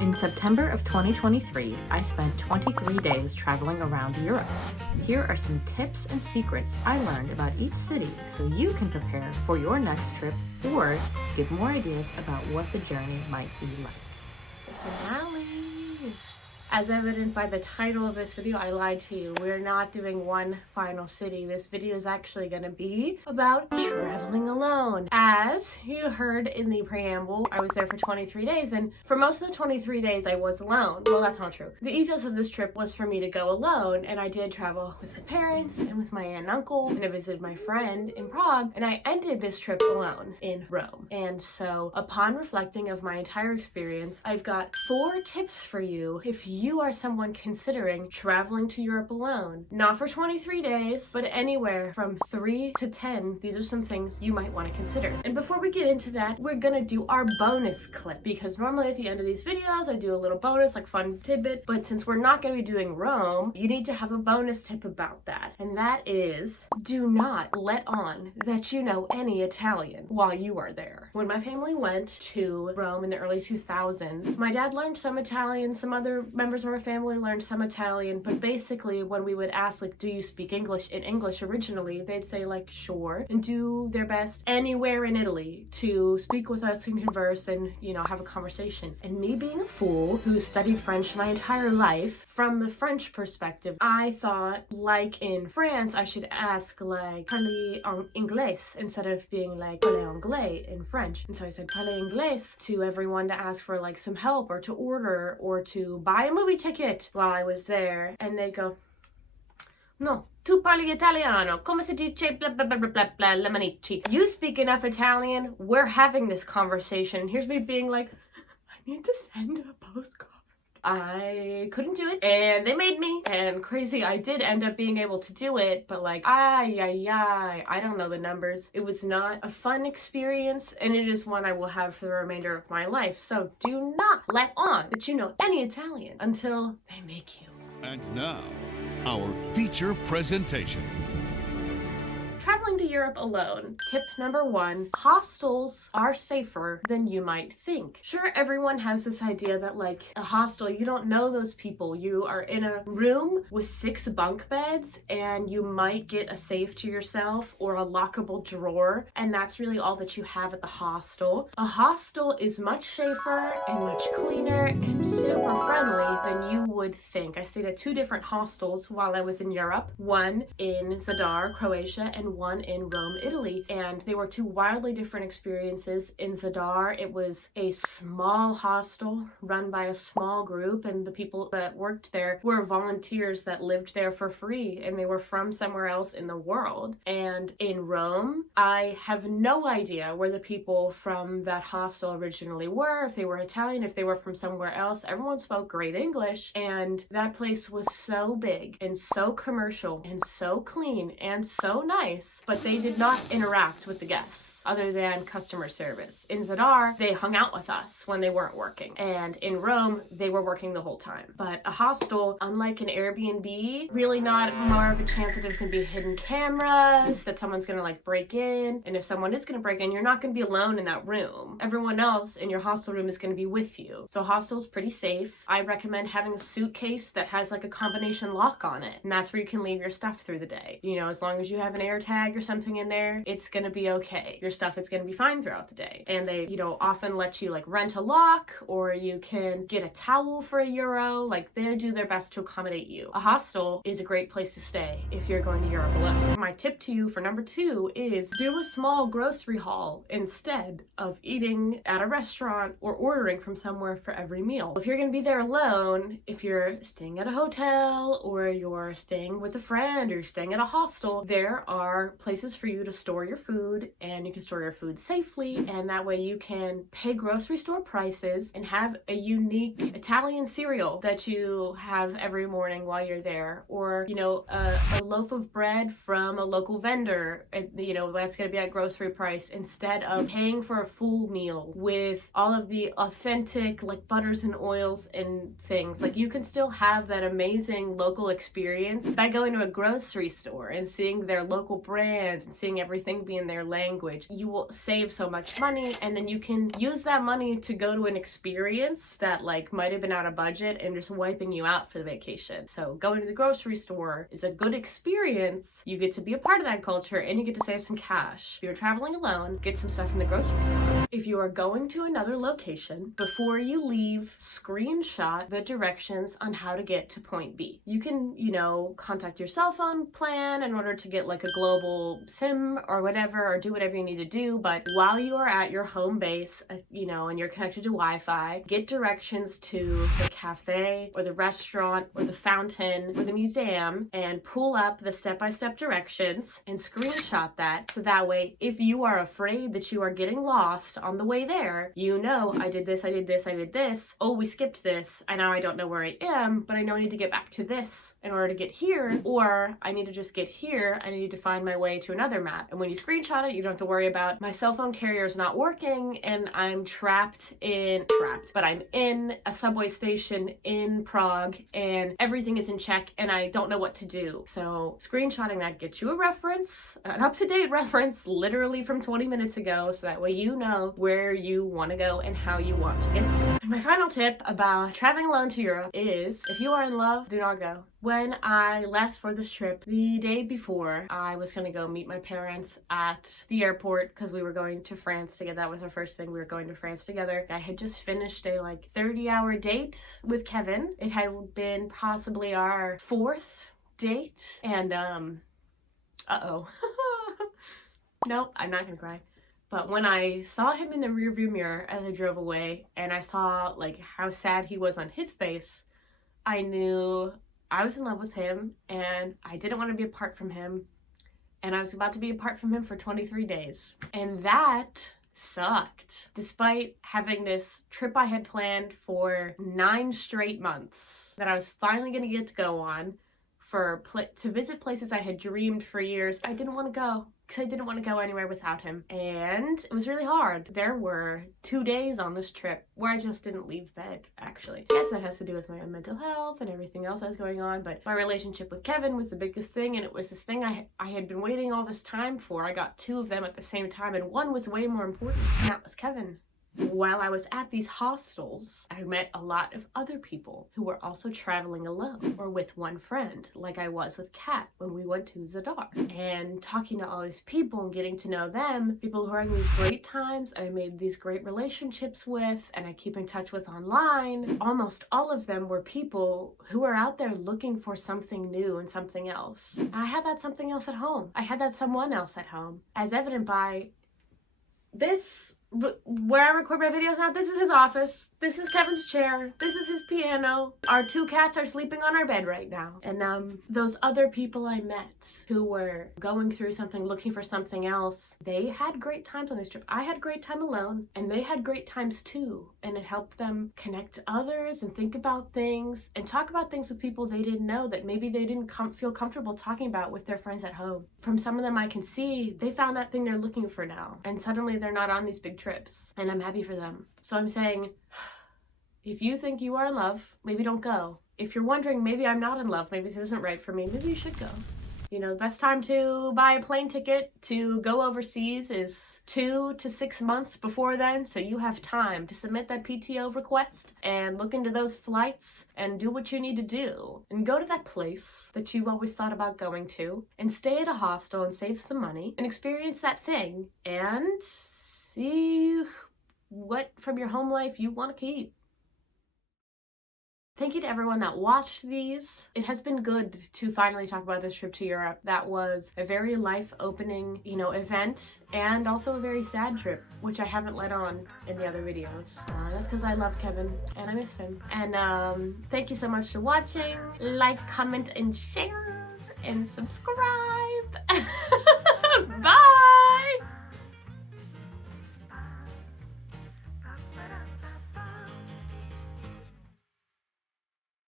In September of 2023, I spent 23 days traveling around Europe. Here are some tips and secrets I learned about each city so you can prepare for your next trip or get more ideas about what the journey might be like. The finale! As evident by the title of this video, I lied to you. We're not doing one final city. This video is actually going to be about traveling alone. As you heard in the preamble, I was there for 23 days, and for most of the 23 days, I was alone. Well, that's not true. The ethos of this trip was for me to go alone, and I did travel with my parents and with my aunt and uncle, and I visited my friend in Prague, and I ended this trip alone in Rome. And so, upon reflecting of my entire experience, I've got 4 tips for you if you are someone considering traveling to Europe alone. Not for 23 days, but anywhere from 3 to 10. These are some things you might want to consider. And before we get into that, we're gonna do our bonus clip, because normally at the end of these videos, I do a little bonus, like fun tidbit, but since we're not gonna be doing Rome, you need to have a bonus tip about that. And that is, do not let on that you know any Italian while you are there. When my family went to Rome in the early 2000s, my dad learned some Italian, some other members of our family learned some Italian, but basically when we would ask, like, do you speak English in English originally, they'd say, like, sure, and do their best anywhere in Italy to speak with us and converse and, you know, have a conversation. And me being a fool who studied French my entire life, from the French perspective, I thought, like in France, I should ask, like, parlez en anglais, instead of being like, parlez anglais in French. And so I said, parlez anglais to everyone to ask for, like, some help or to order or to buy a movie ticket while I was there. And they'd go, no, tu parli italiano, come si dice blah blah blah blah blah blah la manici. You speak enough Italian, we're having this conversation. And here's me being like, I need to send a postcard. I couldn't do it, and they made me, and crazy, I did end up being able to do it, but like, I don't know the numbers. It was not a fun experience, and it is one I will have for the remainder of my life, so do not let on that you know any Italian until they make you. And now, our feature presentation. Traveling to Europe alone. Tip number 1, hostels are safer than you might think. Sure, everyone has this idea that, like, a hostel, you don't know those people. You are in a room with 6 bunk beds and you might get a safe to yourself or a lockable drawer, and that's really all that you have at the hostel. A hostel is much safer and much cleaner and super friendly than you would think. I stayed at 2 different hostels while I was in Europe, one in Zadar, Croatia, and one in Rome, Italy, and they were 2 wildly different experiences. In Zadar, it was a small hostel run by a small group, and the people that worked there were volunteers that lived there for free, and they were from somewhere else in the world. And in Rome, I have no idea where the people from that hostel originally were, if they were Italian, if they were from somewhere else. Everyone spoke great English, and that place was so big and so commercial and so clean and so nice, but they did not interact with the guests other than customer service. In Zadar, they hung out with us when they weren't working, and in Rome, they were working the whole time. But a hostel, unlike an Airbnb, really not more of a chance that there's gonna be hidden cameras, that someone's gonna, like, break in, and if someone is gonna break in, you're not gonna be alone in that room. Everyone else in your hostel room is gonna be with you. So hostel's pretty safe. I recommend having a suitcase that has, like, a combination lock on it, and that's where you can leave your stuff through the day. You know, as long as you have an air tag or something in there, it's gonna be okay. Your stuff is going to be fine throughout the day. And they, you know, often let you, like, rent a lock, or you can get a towel for €1. Like, they do their best to accommodate you. A hostel is a great place to stay if you're going to Europe alone. My tip to you for number 2 is do a small grocery haul instead of eating at a restaurant or ordering from somewhere for every meal. If you're going to be there alone, if you're staying at a hotel or you're staying with a friend or you're staying at a hostel, there are places for you to store your food, and you can store your food safely, and that way you can pay grocery store prices and have a unique Italian cereal that you have every morning while you're there, or, you know, a loaf of bread from a local vendor, and, you know, that's going to be at grocery price, instead of paying for a full meal with all of the authentic, like, butters and oils and things. Like, you can still have that amazing local experience by going to a grocery store and seeing their local brands and seeing everything be in their language. you will save so much money, and then you can use that money to go to an experience that like might have been out of budget and just wiping you out for the vacation. So going to the grocery store is a good experience. You get to be a part of that culture and you get to save some cash. If you're traveling alone, get some stuff from the grocery store. If you are going to another location, before you leave, screenshot the directions on how to get to point B. You can, you know, contact your cell phone plan in order to get like a global SIM or whatever, or do whatever you need to do. But while you are at your home base, you know, and you're connected to Wi-Fi, get directions to the cafe or the restaurant or the fountain or the museum and pull up the step-by-step directions and screenshot that. So that way, if you are afraid that you are getting lost on the way there, you know, I did this, I did this, I did this. Oh, we skipped this. And now I don't know where I am, but I know I need to get back to this in order to get here, or I need to just get here. I need to find my way to another map. And when you screenshot it, you don't have to worry about my cell phone carrier is not working and I'm but I'm in a subway station in Prague and everything is in check and I don't know what to do. So screenshotting that gets you a reference, an up-to-date reference, literally from 20 minutes ago, so that way you know where you want to go and how you want to get there. And my final tip about traveling alone to Europe is, if you are in love, do not go. When I left for this trip, the day before, I was going to go meet my parents at the airport because we were going to France together. That was our first thing. We were going to France together. I had just finished a like 30-hour date with Kevin. It had been possibly our 4th date. And, uh-oh. No, I'm not going to cry. But when I saw him in the rearview mirror as I drove away and I saw like how sad he was on his face, I knew I was in love with him and I didn't want to be apart from him, and I was about to be apart from him for 23 days. And that sucked. Despite having this trip I had planned for 9 straight months that I was finally going to get to go on to visit places I had dreamed for years, I didn't want to go. Because I didn't want to go anywhere without him. And it was really hard. There were 2 days on this trip where I just didn't leave bed, actually. Yes, that has to do with my own mental health and everything else that was going on, but my relationship with Kevin was the biggest thing, and it was this thing I had been waiting all this time for. I got 2 of them at the same time, and one was way more important, and that was Kevin. While I was at these hostels, I met a lot of other people who were also traveling alone or with one friend, like I was with Kat when we went to Zadar. And talking to all these people and getting to know them, people who are having these great times and I made these great relationships with and I keep in touch with online, almost all of them were people who are out there looking for something new and something else. And I had that something else at home. I had that someone else at home, as evident by this. Where I record my videos now, this is his office, this is Kevin's chair, this is his piano. Our 2 cats are sleeping on our bed right now. And those other people I met who were going through something, looking for something else, they had great times on this trip. I had a great time alone, and they had great times too. And it helped them connect to others and think about things and talk about things with people they didn't know that maybe they didn't feel comfortable talking about with their friends at home. From some of them I can see they found that thing they're looking for now, and suddenly they're not on these big trips, and I'm happy for them. So I'm saying, if you think you are in love, maybe don't go. If you're wondering, maybe I'm not in love, maybe this isn't right for me, maybe you should go. You know, the best time to buy a plane ticket to go overseas is 2 to 6 months before then, so you have time to submit that PTO request and look into those flights and do what you need to do. And go to that place that you've always thought about going to and stay at a hostel and save some money and experience that thing and see what from your home life you want to keep. Thank you to everyone that watched these. It has been good to finally talk about this trip to Europe. That was a very life-opening, event, and also a very sad trip, which I haven't let on in the other videos. That's because I love Kevin and I miss him. And thank you so much for watching. Like, comment, and share, and subscribe. Bye!